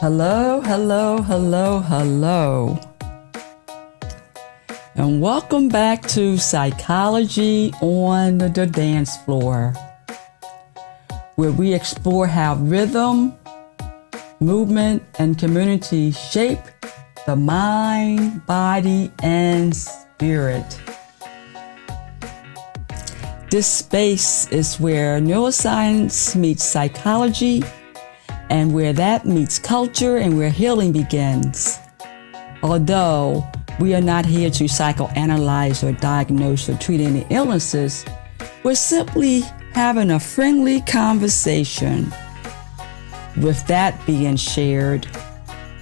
Hello, hello, hello, hello. And welcome back to Psychology on the Dance Floor, where we explore how rhythm, movement, and community shape the mind, body, and spirit. This space is where neuroscience meets psychology, and where that meets culture and where healing begins. Although we are not here to psychoanalyze or diagnose or treat any illnesses, we're simply having a friendly conversation. With that being shared,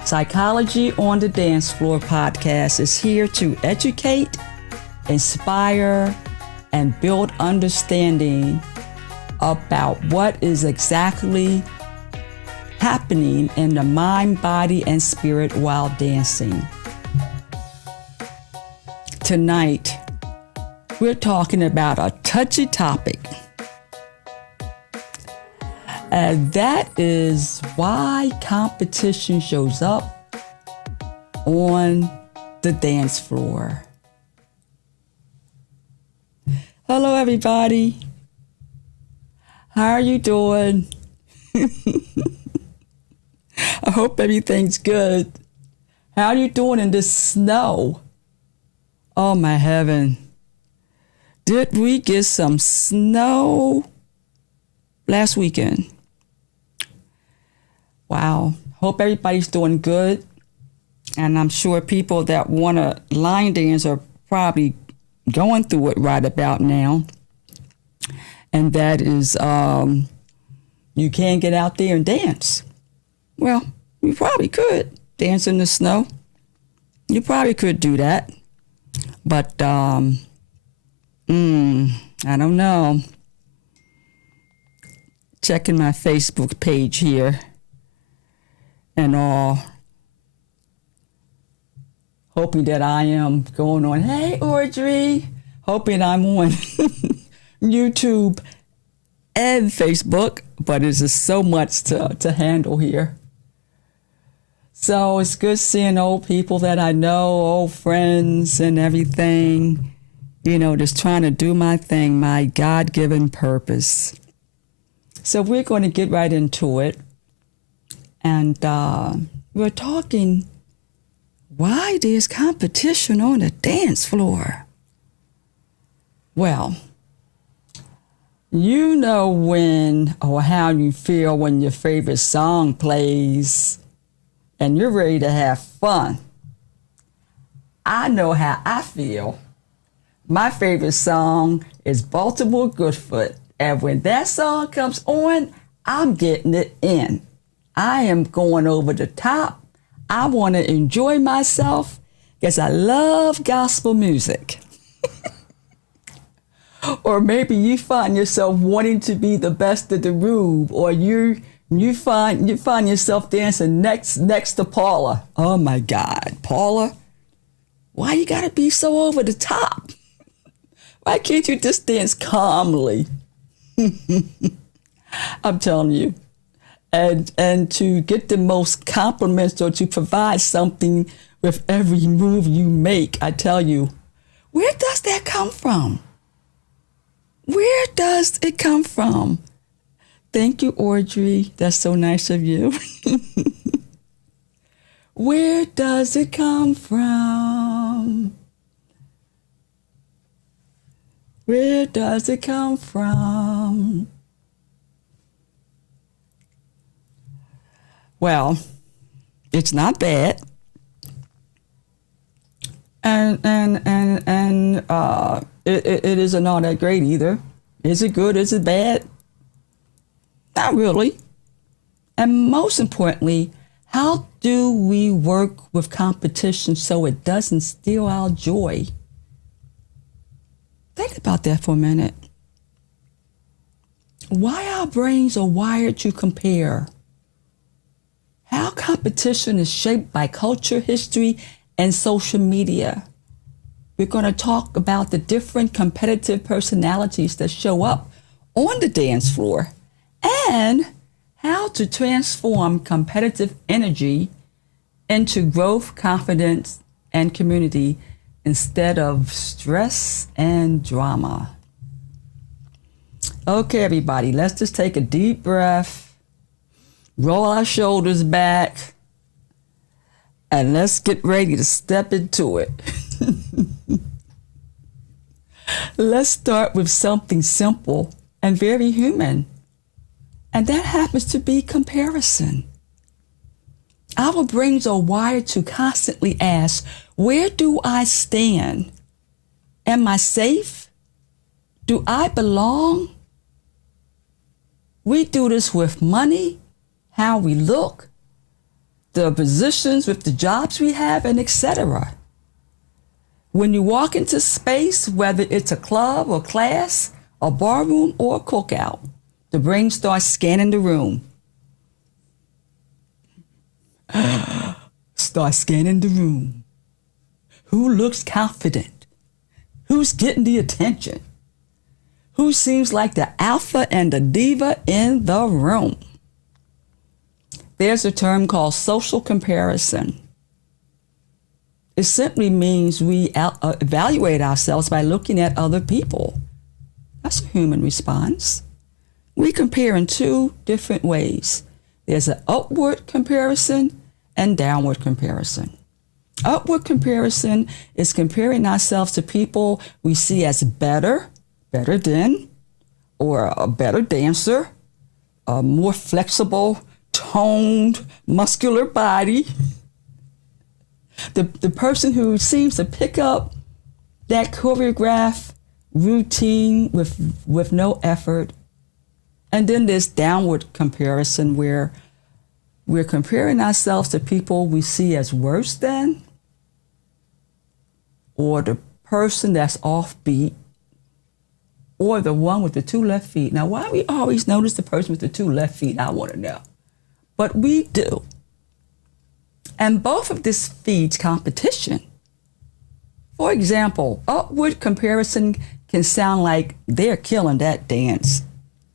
Psychology on the Dance Floor podcast is here to educate, inspire, and build understanding about what is exactly happening in the mind, body, and spirit while dancing. Tonight, we're talking about a touchy topic, and that is why competition shows up on the dance floor. Hello, everybody. How are you doing? I hope everything's good. How are you doing in this snow? Oh, my heaven. Did we get some snow last weekend? Wow. Hope everybody's doing good. And I'm sure people that want to line dance are probably going through it right about now. And that is, you can't get out there and dance. Well, you probably could dance in the snow. You probably could do that. But, I don't know. Checking my Facebook page here and all. Hoping that I am going on, hey, Audrey. Hoping I'm on YouTube and Facebook. But it's just so much to handle here. So it's good seeing old people that I know, old friends and everything, just trying to do my thing, my God-given purpose. So we're going to get right into it. And we're talking why there's competition on the dance floor. Well, you know when or how you feel when your favorite song plays and you're ready to have fun. I know how I feel. My favorite song is Baltimore Goodfoot. And when that song comes on, I'm getting it in. I am going over the top. I want to enjoy myself because I love gospel music. Or maybe you find yourself wanting to be the best of the room, or you find yourself dancing next to Paula. Oh my God, Paula, why you gotta be so over the top? Why can't you just dance calmly? I'm telling you. And to get the most compliments or to provide something with every move you make, I tell you, where does that come from? Where does it come from? Thank you, Audrey. That's so nice of you. Where does it come from? Where does it come from? Well, it's not bad. It isn't all that great either. Is it good? Is it bad? Not really. And most importantly, how do we work with competition so it doesn't steal our joy? Think about that for a minute. Why our brains are wired to compare. How competition is shaped by culture, history, and social media. We're going to talk about the different competitive personalities that show up on the dance floor and how to transform competitive energy into growth, confidence, and community instead of stress and drama. Okay, everybody, let's just take a deep breath, roll our shoulders back, and let's get ready to step into it. Let's start with something simple and very human. And that happens to be comparison. Our brains are wired to constantly ask, where do I stand? Am I safe? Do I belong? We do this with money, how we look, the positions with the jobs we have, and etc. When you walk into space, whether it's a club or class, a barroom or a cookout, the brain starts scanning the room. Start scanning the room. Who looks confident? Who's getting the attention? Who seems like the alpha and the diva in the room? There's a term called social comparison. It simply means we evaluate ourselves by looking at other people. That's a human response. We compare in two different ways. There's an upward comparison and downward comparison. Upward comparison is comparing ourselves to people we see as better than, or a better dancer, a more flexible, toned, muscular body. The person who seems to pick up that choreographed routine with no effort. And then there's downward comparison where we're comparing ourselves to people we see as worse than, or the person that's offbeat, or the one with the two left feet. Now, why we always notice the person with the two left feet, I want to know. But we do. And both of this feeds competition. For example, upward comparison can sound like they're killing that dance.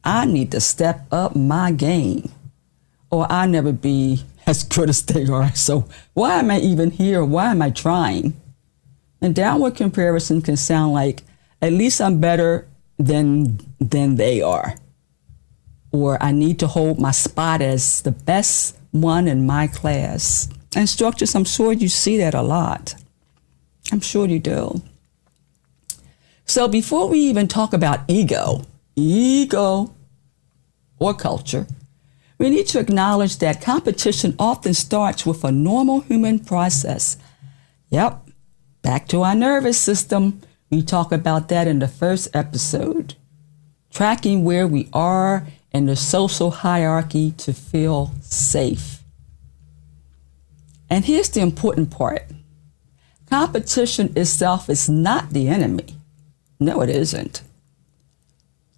I need to step up my game, or I'll never be as good as they are. So why am I even here? Why am I trying? And downward comparison can sound like, at least I'm better than they are. Or I need to hold my spot as the best one in my class. Instructors, I'm sure you see that a lot. I'm sure you do. So before we even talk about ego or culture, we need to acknowledge that competition often starts with a normal human process. Yep, back to our nervous system. We talk about that in the first episode. Tracking where we are in the social hierarchy to feel safe. And here's the important part. Competition itself is not the enemy. No, it isn't.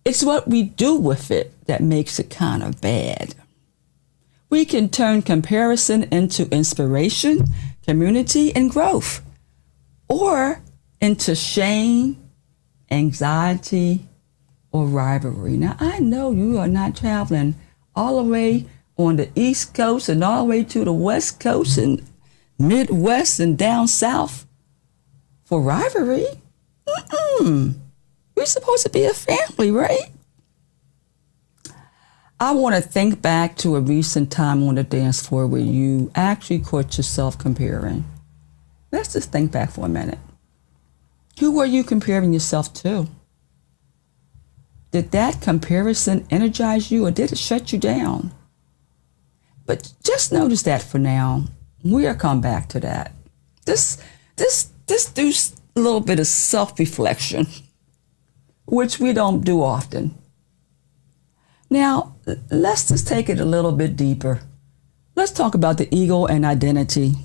It's what we do with it that makes it kind of bad. We can turn comparison into inspiration, community, and growth, or into shame, anxiety, or rivalry. Now, I know you are not traveling all the way on the East Coast and all the way to the West Coast and Midwest and down South for rivalry. We're supposed to be a family, right? I want to think back to a recent time on the dance floor where you actually caught yourself comparing. Let's just think back for a minute. Who were you comparing yourself to? Did that comparison energize you or did it shut you down? But just notice that for now. We'll come back to that. This just do a little bit of self-reflection, which we don't do often. Now, let's just take it a little bit deeper. Let's talk about the ego and identity.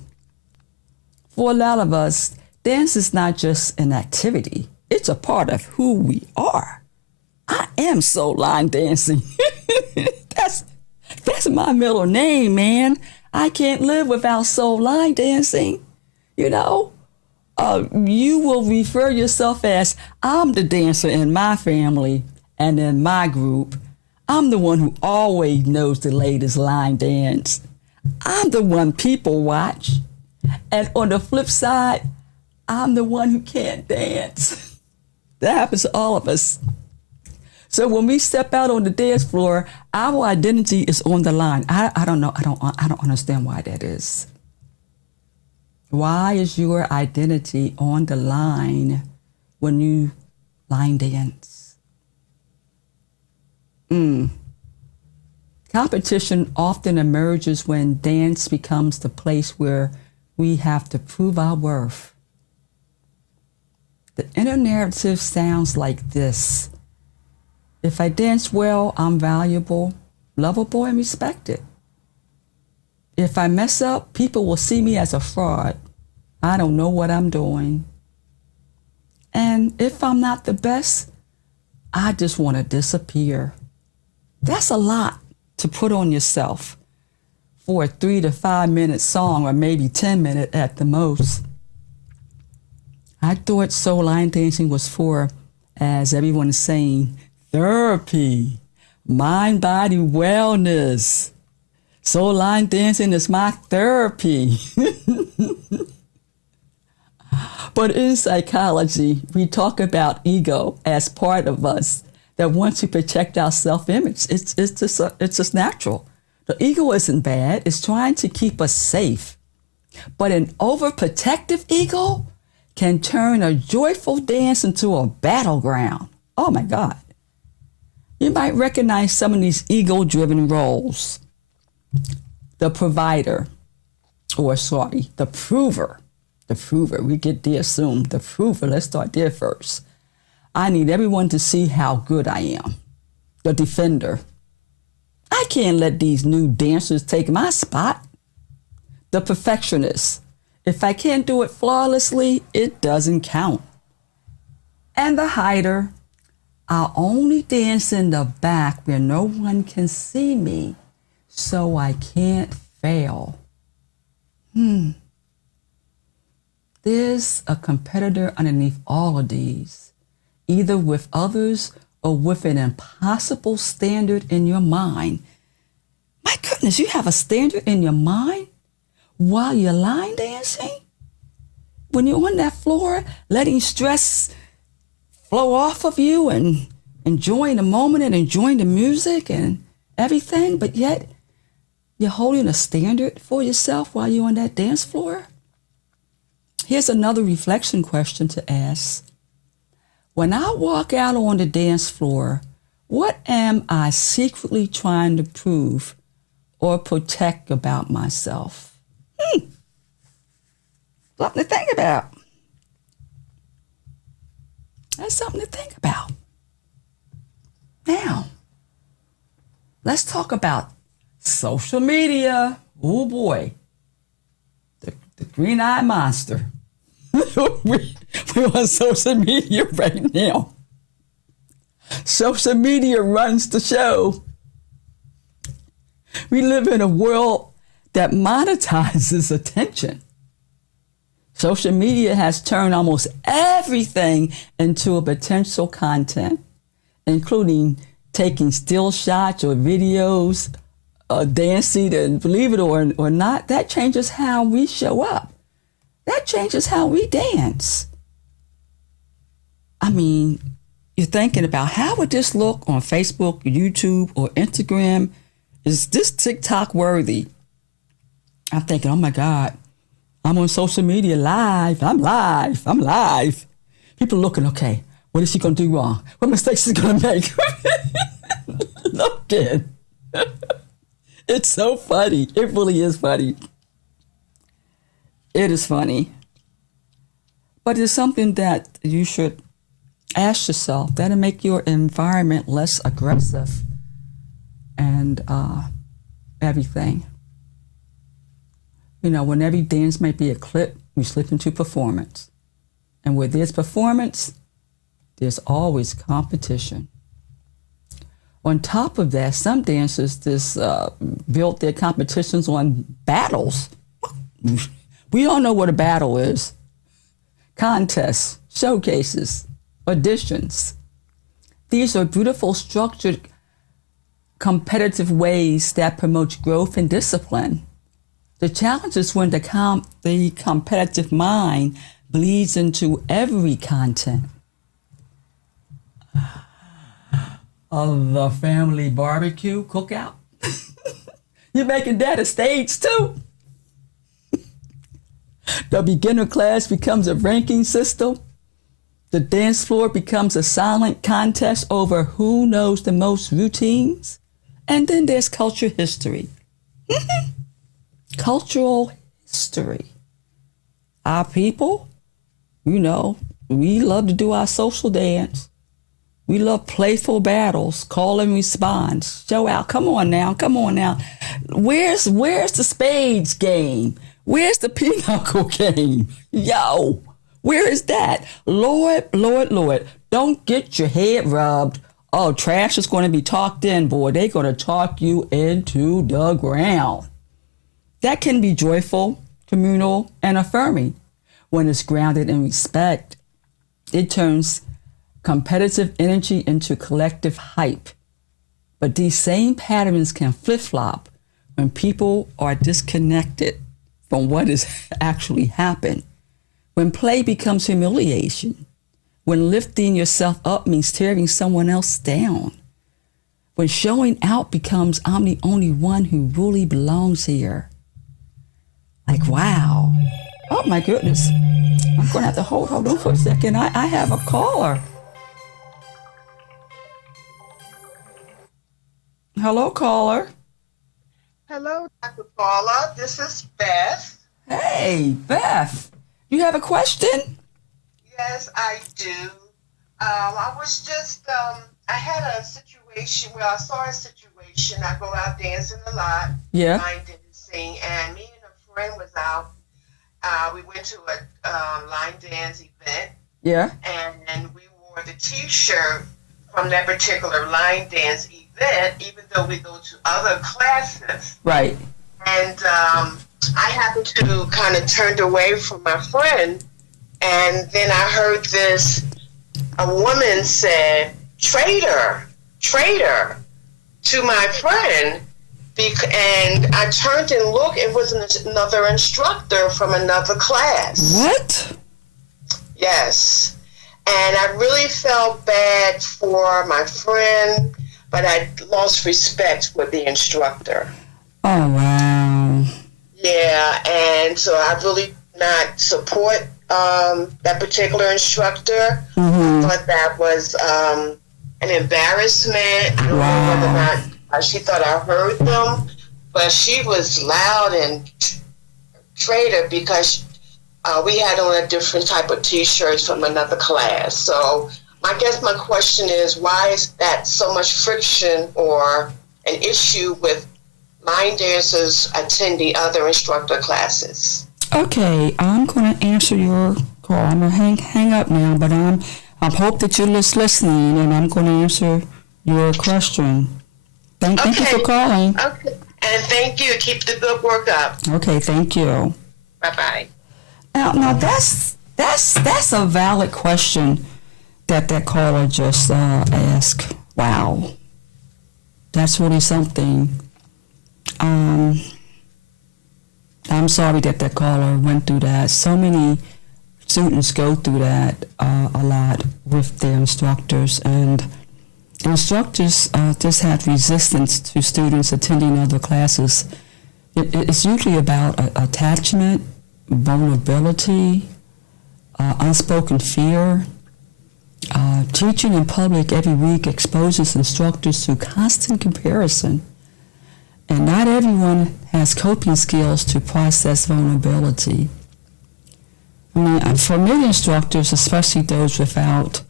For a lot of us, dance is not just an activity. It's a part of who we are. I am soul line dancing. That's my middle name, man. I can't live without soul line dancing. You know, you will refer yourself as, I'm the dancer in my family and in my group. I'm the one who always knows the latest line dance. I'm the one people watch. And on the flip side, I'm the one who can't dance. That happens to all of us. So when we step out on the dance floor, our identity is on the line. I don't know. I don't understand why that is. Why is your identity on the line when you line dance? Competition often emerges when dance becomes the place where we have to prove our worth. The inner narrative sounds like this. If I dance well, I'm valuable, lovable, and respected. If I mess up, people will see me as a fraud. I don't know what I'm doing. And if I'm not the best, I just want to disappear. That's a lot to put on yourself for a 3 to 5 minute song, or maybe 10 minutes at the most. I thought soul line dancing was for, as everyone is saying, therapy, mind, body, wellness. Soul line dancing is my therapy. But in psychology, we talk about ego as part of us that wants to protect our self-image. It's just natural. The ego isn't bad. It's trying to keep us safe. But an overprotective ego can turn a joyful dance into a battleground. Oh my God. You might recognize some of these ego-driven roles. The provider, the prover. The prover, we get there soon. The prover, let's start there first. I need everyone to see how good I am. The defender. I can't let these new dancers take my spot. The perfectionist. If I can't do it flawlessly, it doesn't count. And the hider. I'll only dance in the back where no one can see me, so I can't fail. There's a competitor underneath all of these, either with others or with an impossible standard in your mind. My goodness, you have a standard in your mind while you're line dancing? When you're on that floor, letting stress flow off of you and enjoying the moment and enjoying the music and everything, but yet you're holding a standard for yourself while you're on that dance floor? Here's another reflection question to ask. When I walk out on the dance floor, what am I secretly trying to prove or protect about myself? Something to think about. That's something to think about. Now, let's talk about social media. Oh boy, the green-eyed monster. We're on social media right now. Social media runs the show. We live in a world that monetizes attention. Social media has turned almost everything into a potential content, including taking still shots or videos, dancing, and believe it or not, that changes how we show up. That changes how we dance. I mean, you're thinking about how would this look on Facebook, YouTube, or Instagram? Is this TikTok worthy? I'm thinking, oh my God, I'm on social media live. I'm live. People looking, okay, what is she going to do wrong? What mistakes is she going to make? Looking. It's so funny. It really is funny. It is funny. But it's something that you should ask yourself. That'll make your environment less aggressive and everything. When every dance might be a clip, we slip into performance. And where there's performance, there's always competition. On top of that, some dancers just built their competitions on battles. We all know what a battle is. Contests, showcases, auditions. These are beautiful, structured, competitive ways that promote growth and discipline. The challenge is when the competitive mind bleeds into every content of the family barbecue cookout. You're making that a stage too. The beginner class becomes a ranking system. The dance floor becomes a silent contest over who knows the most routines. And then there's culture history. Cultural history. Our people, we love to do our social dance. We love playful battles, call and response, show out. Come on now. Where's the spades game? Where's the pinochle game? Yo, where is that? Lord, don't get your head rubbed. Oh, trash is going to be talked in, boy. They're going to talk you into the ground. That can be joyful, communal, and affirming. When it's grounded in respect, it turns competitive energy into collective hype. But these same patterns can flip-flop when people are disconnected from what has actually happened. When play becomes humiliation. When lifting yourself up means tearing someone else down. When showing out becomes I'm the only one who really belongs here. Like, wow. Oh my goodness. I'm going to have to hold on for a second. I have a caller. Hello, caller. Hello, Dr. Paula. This is Beth. Hey, Beth. You have a question? Yes, I do. I was just, I had a situation where I saw a situation. I go out dancing a lot. Yeah. Line dancing, and me and a friend was out. We went to a line dance event. Yeah. And we wore the T-shirt from that particular line dance event, even though we go to other classes. Right. And I happened to kind of turned away from my friend, and then I heard a woman said, traitor, to my friend. And I turned and looked, it was another instructor from another class. What? Yes. And I really felt bad for my friend, but I lost respect for the instructor. Oh, wow. Yeah, and so I really not support that particular instructor. Mm-hmm. I thought that was an embarrassment. I don't know whether or not she thought I heard them, but she was loud and traitor because we had on a different type of T-shirts from another class. So I guess my question is, why is that so much friction or an issue with line dancers attending other instructor classes? Okay, I'm going to answer your call. I'm going to hang up now, but I hope that you're just listening, and I'm going to answer your question. Thank you for calling. Okay, and thank you. Keep the good work up. Okay, thank you. Bye-bye. Now that's a valid question that caller just asked. Wow, that's really something. I'm sorry that caller went through that. So many students go through that a lot with their instructors, and instructors just have resistance to students attending other classes. It's usually about attachment, vulnerability, unspoken fear. Teaching in public every week exposes instructors to constant comparison. And not everyone has coping skills to process vulnerability. I mean, for many instructors, especially those without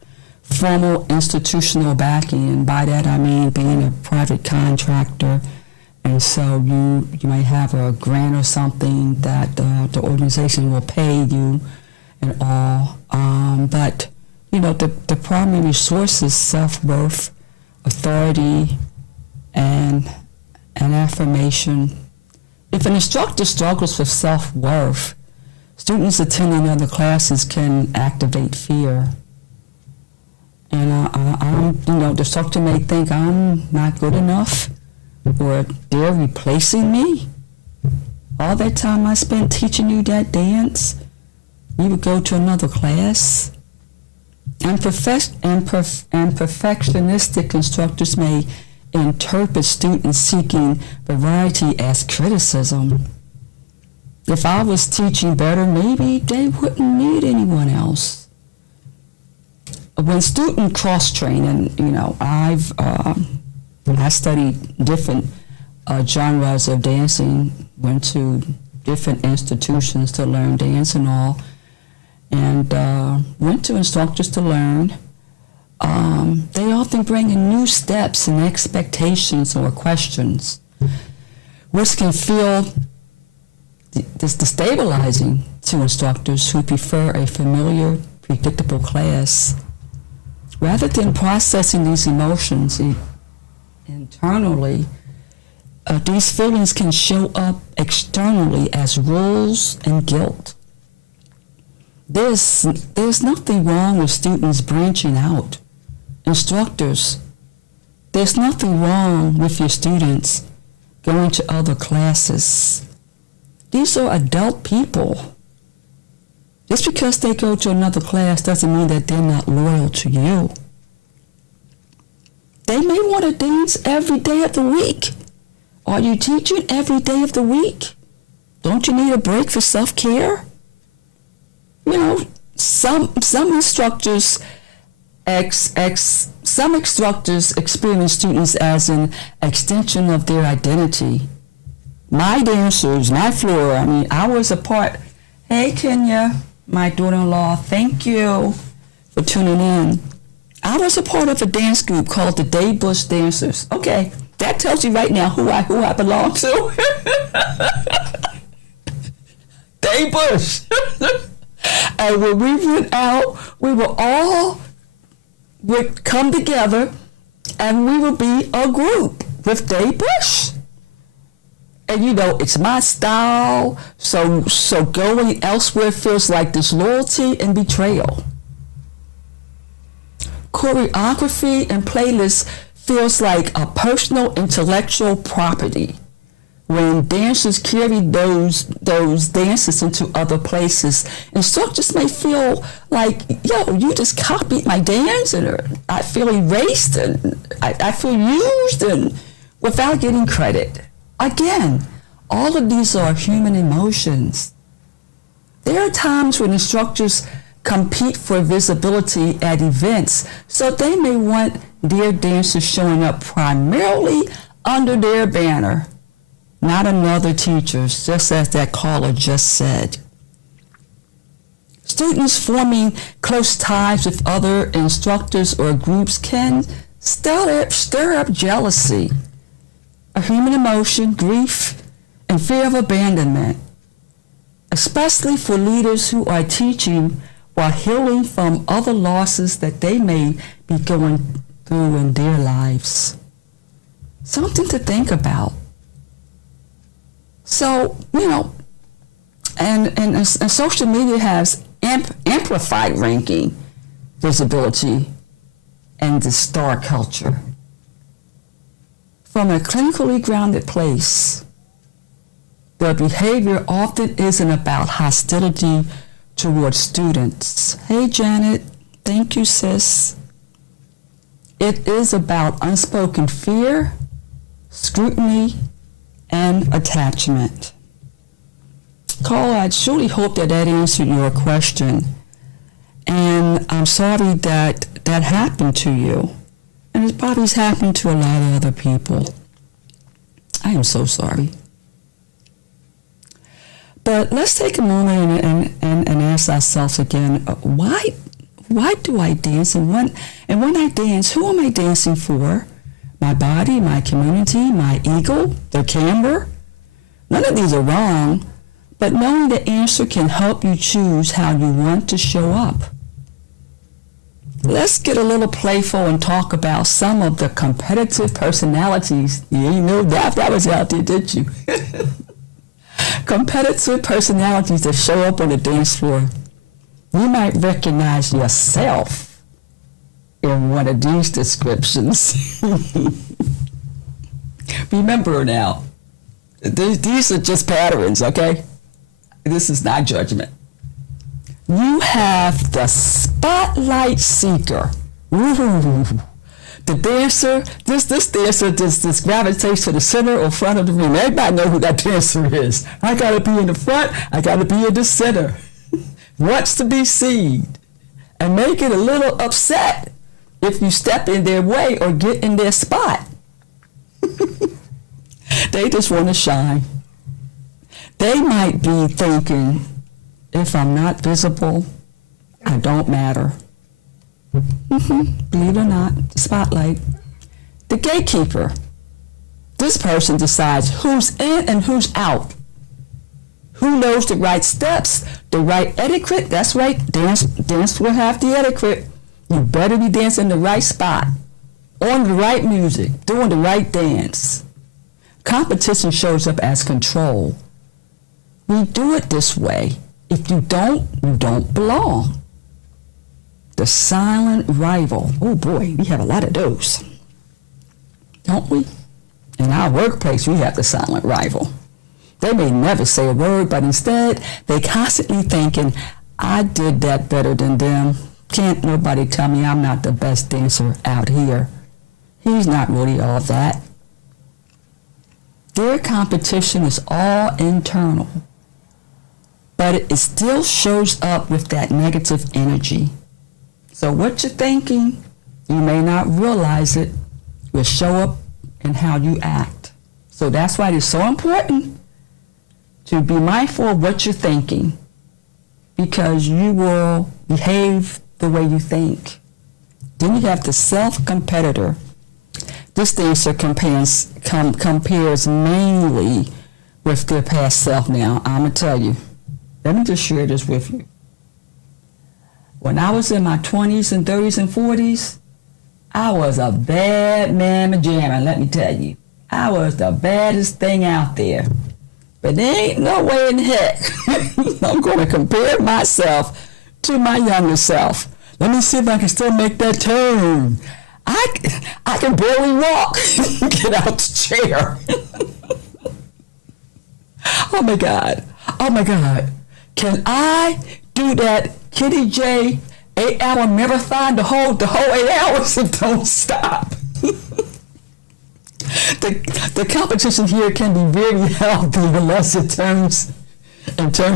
formal institutional backing, and by that I mean being a private contractor, and so you might have a grant or something that the organization will pay you and all, but the primary source is self-worth, authority, and affirmation. If an instructor struggles with self-worth, students attending other classes can activate fear. And the instructor may think I'm not good enough, or they're replacing me. All that time I spent teaching you that dance, you would go to another class. And perfectionistic instructors may interpret students seeking variety as criticism. If I was teaching better, maybe they wouldn't need anyone else. When student cross-training, I studied different genres of dancing, went to different institutions to learn dance and all, and went to instructors to learn. They often bring in new steps and expectations or questions, which can feel destabilizing to instructors who prefer a familiar, predictable class. Rather than processing these emotions internally, these feelings can show up externally as rules and guilt. There's nothing wrong with students branching out. Instructors, there's nothing wrong with your students going to other classes. These are adult people. Just because they go to another class doesn't mean that they're not loyal to you. They may want to dance every day of the week. Are you teaching every day of the week? Don't you need a break for self-care? Some instructors experience students as an extension of their identity. My dancers, my floor, I was a part. Hey, Kenya, my daughter-in-law, thank you for tuning in. I was a part of a dance group called the Day Bush Dancers. Okay, that tells you right now who I belong to. Day Bush. And when we went out, we would come together and we would be a group with Day Bush. And it's my style, so going elsewhere feels like disloyalty and betrayal. Choreography and playlists feels like a personal intellectual property. When dancers carry those dances into other places, instructors may feel like, you just copied my dance, and I feel erased, and I feel used, and without getting credit. Again, all of these are human emotions. There are times when instructors compete for visibility at events, so they may want their dancers showing up primarily under their banner, not another teacher's, just as that caller just said. Students forming close ties with other instructors or groups can stir up jealousy, a human emotion, grief, and fear of abandonment, especially for leaders who are teaching while healing from other losses that they may be going through in their lives. Something to think about. So, and social media has amplified ranking, visibility, and the star culture. From a clinically grounded place, the behavior often isn't about hostility towards students. Hey, Janet, thank you, sis. It is about unspoken fear, scrutiny, and attachment. Carl, I truly hope that answered your question. And I'm sorry that happened to you. And it probably has happened to a lot of other people. I am so sorry. But let's take a moment and ask ourselves again, why do I dance? And when I dance, who am I dancing for? My body, my community, my ego, the camera? None of these are wrong, but knowing the answer can help you choose how you want to show up. Let's get a little playful and talk about some of the competitive personalities. You didn't know that was out there, did you? Competitive personalities that show up on the dance floor. You might recognize yourself in one of these descriptions. Remember now, these are just patterns, okay? This is not judgment. You have the spotlight seeker. Ooh. The dancer, this dancer just gravitates to the center or front of the room. Everybody know who that dancer is. I gotta be in the front, I gotta be in the center. Wants to be seen. And make it a little upset if you step in their way or get in their spot. They just want to shine. They might be thinking, if I'm not visible, I don't matter. Believe it or not, the spotlight. The gatekeeper. This person decides who's in and who's out. Who knows the right steps, the right etiquette? That's right, dance will have the etiquette. You better be dancing in the right spot, on the right music, doing the right dance. Competition shows up as control. We do it this way. If you don't belong. The silent rival. Oh boy, we have a lot of those. Don't we? In our workplace, we have the silent rival. They may never say a word, but instead, they constantly thinking, I did that better than them. Can't nobody tell me I'm not the best dancer out here. He's not really all that. Their competition is all internal, but it still shows up with that negative energy. So what you're thinking, you may not realize it, will show up in how you act. So that's why it's so important to be mindful of what you're thinking, because you will behave the way you think. Then you have the self-competitor. This dancer compares mainly with their past self. Now, I'm going to tell you, let me just share this with you. When I was in my 20s and 30s and 40s, I was a bad mamma jamma, let me tell you. I was the baddest thing out there. But there ain't no way in heck I'm going to compare myself to my younger self. Let me see if I can still make that turn. I can barely walk. Get out the chair. Oh my God. Can I do that Kitty J 8-hour marathon the whole 8 hours and don't stop? The competition here can be very healthy unless it turns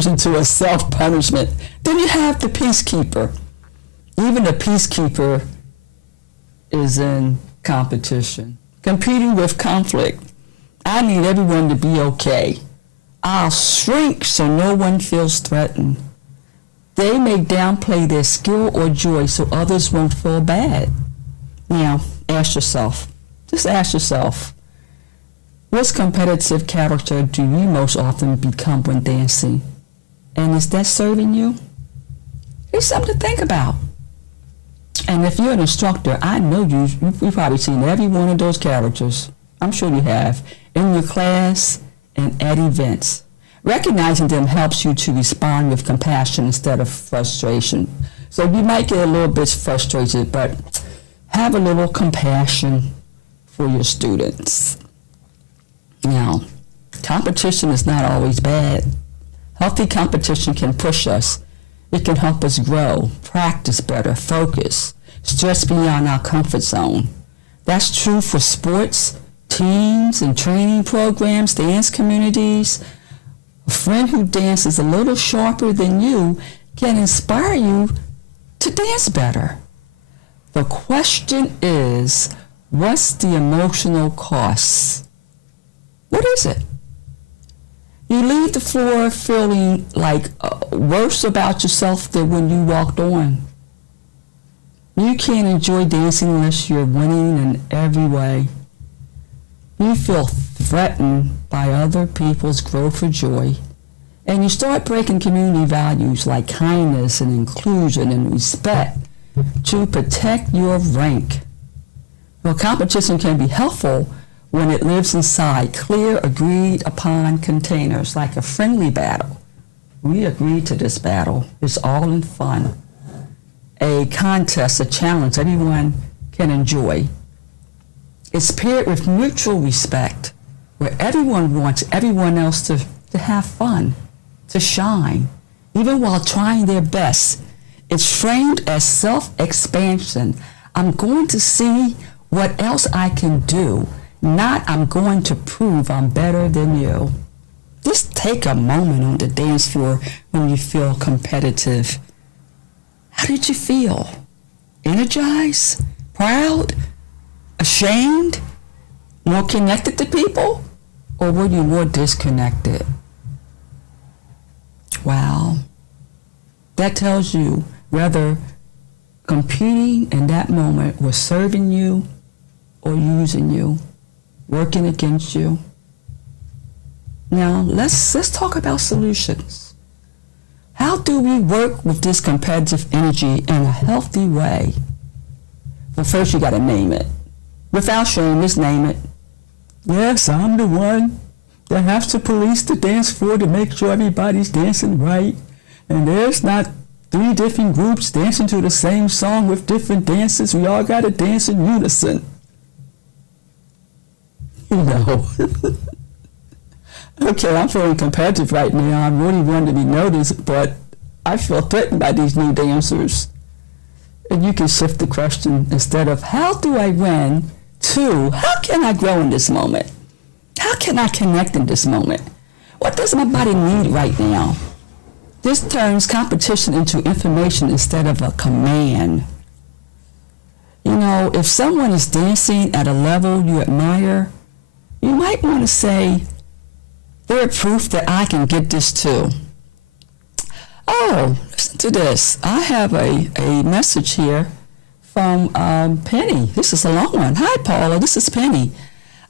into a self-punishment. Then you have the peacekeeper. Even the peacekeeper is in competition, competing with conflict. I need everyone to be okay. I'll shrink so no one feels threatened. They may downplay their skill or joy so others won't feel bad. Now, just ask yourself, what competitive character do you most often become when dancing? And is that serving you? It's something to think about. And if you're an instructor, I know you've probably seen every one of those characters. I'm sure you have, in your class and at events. Recognizing them helps you to respond with compassion instead of frustration. So you might get a little bit frustrated, but have a little compassion for your students. Now, competition is not always bad. Healthy competition can push us. It can help us grow, practice better, focus, stretch beyond our comfort zone. That's true for sports, teams, and training programs, dance communities. A friend who dances a little sharper than you can inspire you to dance better. The question is, what's the emotional cost? What is it? You leave the floor feeling like worse about yourself than when you walked on. You can't enjoy dancing unless you're winning in every way. You feel threatened by other people's growth or joy, and you start breaking community values like kindness and inclusion and respect to protect your rank. Well, competition can be helpful when it lives inside clear, agreed upon containers, like a friendly battle. We agreed to this battle. It's all in fun. A contest, a challenge everyone can enjoy. It's paired with mutual respect, where everyone wants everyone else to have fun, to shine, even while trying their best. It's framed as self-expansion. I'm going to see what else I can do, not I'm going to prove I'm better than you. Just take a moment on the dance floor when you feel competitive. How did you feel? Energized? Proud? Ashamed? More connected to people? Or were you more disconnected? Wow. That tells you whether competing in that moment was serving you or using you, working against you. Now, let's talk about solutions. How do we work with this competitive energy in a healthy way? Well, first you got to name it. Without shame, just name it. Yes, I'm the one that has to police the dance floor to make sure everybody's dancing right. And there's not 3 different groups dancing to the same song with different dances. We all got to dance in unison. You know. Okay, I'm feeling competitive right now. I really want to be noticed, but I feel threatened by these new dancers. And you can shift the question instead of how do I win to how can I grow in this moment? How can I connect in this moment? What does my body need right now? This turns competition into information instead of a command. You know, if someone is dancing at a level you admire, you might want to say, they're proof that I can get this too. Oh, listen to this. I have a message here from Penny. This is a long one. Hi, Paula. This is Penny.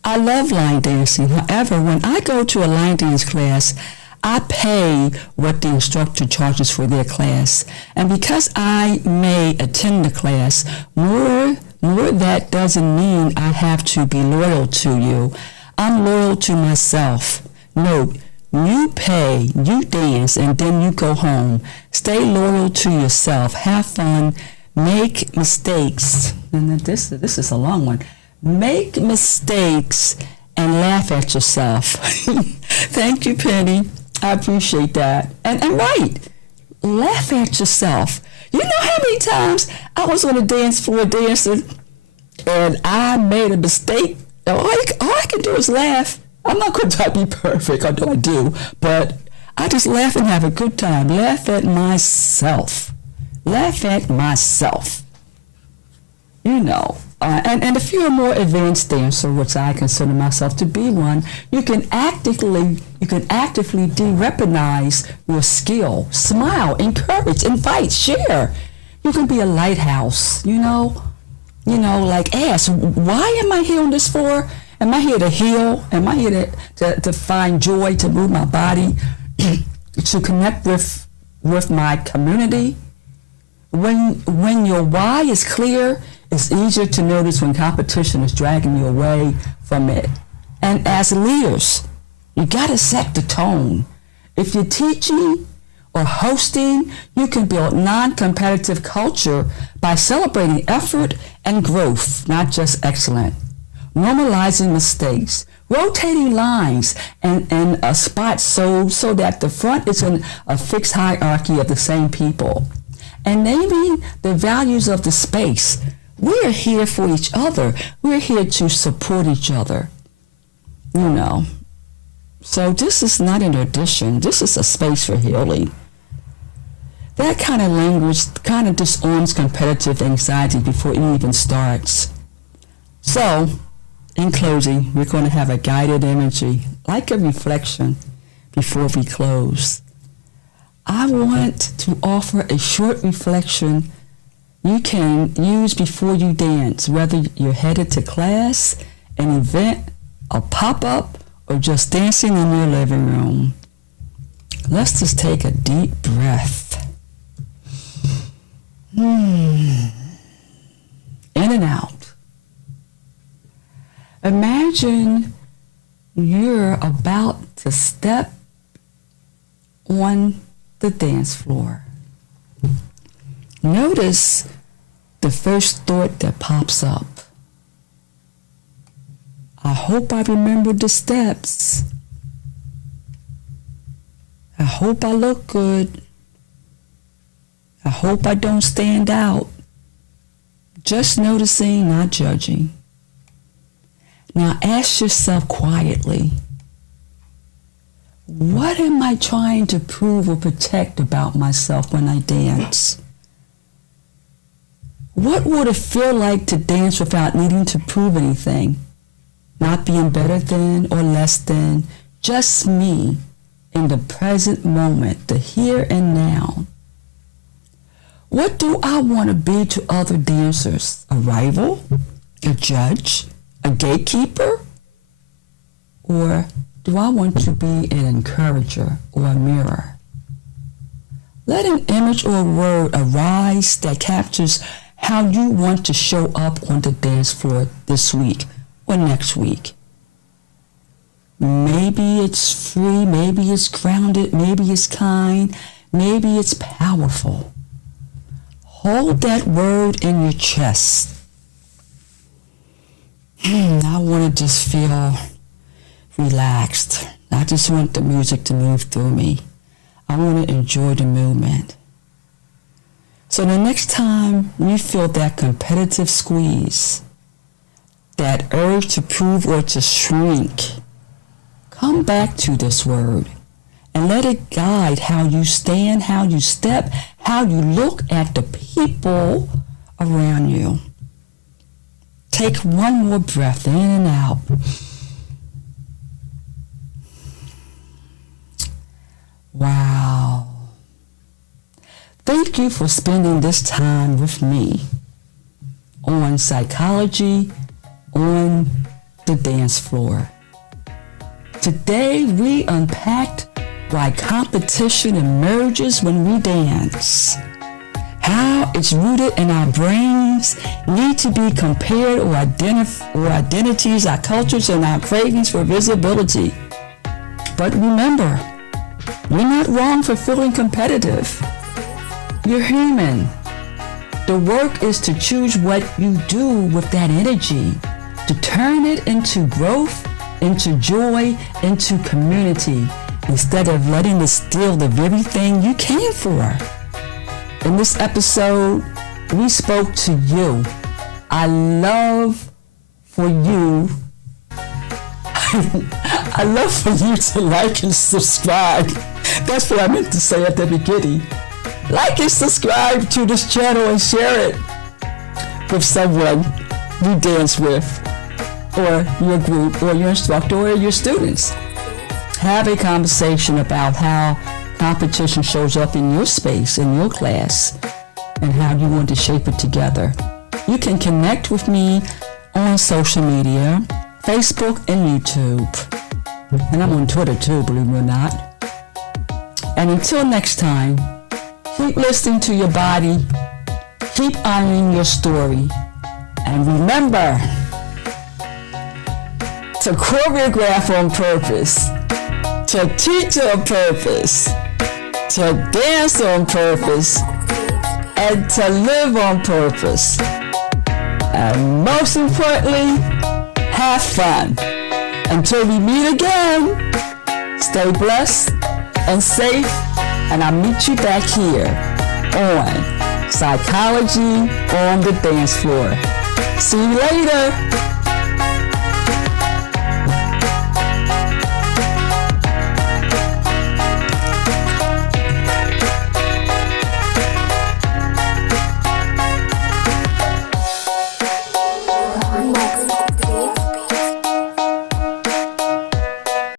I love line dancing. However, when I go to a line dance class, I pay what the instructor charges for their class. And because I may attend the class, more that doesn't mean I have to be loyal to you. I'm loyal to myself. Note, you pay, you dance, and then you go home. Stay loyal to yourself. Have fun. Make mistakes. And this is a long one. Make mistakes and laugh at yourself. Thank you, Penny. I appreciate that. And right, laugh at yourself. You know how many times I was on a dance floor dancing and I made a mistake? All I can do is laugh. I'm not going to try to be perfect, although I do, but I just laugh and have a good time. Laugh at myself. Laugh at myself. You know, and if you're a more advanced dancer, which I consider myself to be one, you can actively de-weaponize your skill. Smile, encourage, invite, share. You can be a lighthouse, you know, like ask, why am I here on this floor? Am I here to heal? Am I here to find joy, to move my body, to connect with my community? When your why is clear, it's easier to notice when competition is dragging you away from it. And as leaders, you got to set the tone. If you're teaching or hosting, you can build non-competitive culture by celebrating effort and growth, not just excellence. Normalizing mistakes, rotating lines and a spot so that the front is in a fixed hierarchy of the same people. And naming the values of the space. We're here for each other. We're here to support each other. You know. So this is not an audition. This is a space for healing. That kind of language kind of disarms competitive anxiety before it even starts. So, in closing, we're going to have a guided imagery, like a reflection, before we close. I want to offer a short reflection you can use before you dance, whether you're headed to class, an event, a pop-up, or just dancing in your living room. Let's just take a deep breath. In and out. Imagine you're about to step on the dance floor. Notice the first thought that pops up. I hope I remember the steps. I hope I look good. I hope I don't stand out. Just noticing, not judging. Now ask yourself quietly, what am I trying to prove or protect about myself when I dance? What would it feel like to dance without needing to prove anything? Not being better than or less than, just me in the present moment, the here and now. What do I want to be to other dancers? A rival? A judge? A gatekeeper? Or do I want to be an encourager or a mirror? Let an image or a word arise that captures how you want to show up on the dance floor this week or next week. Maybe it's free, maybe it's grounded, maybe it's kind, maybe it's powerful. Hold that word in your chest. I want to just feel relaxed. I just want the music to move through me. I want to enjoy the movement. So the next time you feel that competitive squeeze, that urge to prove or to shrink, come back to this word and let it guide how you stand, how you step, how you look at the people around you. Take one more breath in and out. Wow. Thank you for spending this time with me on psychology on the dance floor. Today we unpacked why competition emerges when we dance, how it's rooted in our brains, need to be compared or identities, our cultures, and our cravings for visibility. But remember, you're not wrong for feeling competitive. You're human. The work is to choose what you do with that energy, to turn it into growth, into joy, into community, instead of letting it steal the very thing you came for. In this episode, we spoke to you. I love for you I love for you to like and subscribe. That's what I meant to say at the beginning. Like and subscribe to this channel and share it with someone you dance with, or your group, or your instructor, or your students. Have a conversation about how competition shows up in your space, in your class, and how you want to shape it together. You can connect with me on social media, Facebook and YouTube. And I'm on Twitter too, believe it or not. And until next time, keep listening to your body, keep honoring your story, and remember to choreograph on purpose, to teach on purpose, to dance on purpose, and to live on purpose. And most importantly, have fun. Until we meet again, stay blessed and safe, and I'll meet you back here on Psychology on the Dance Floor. See you later.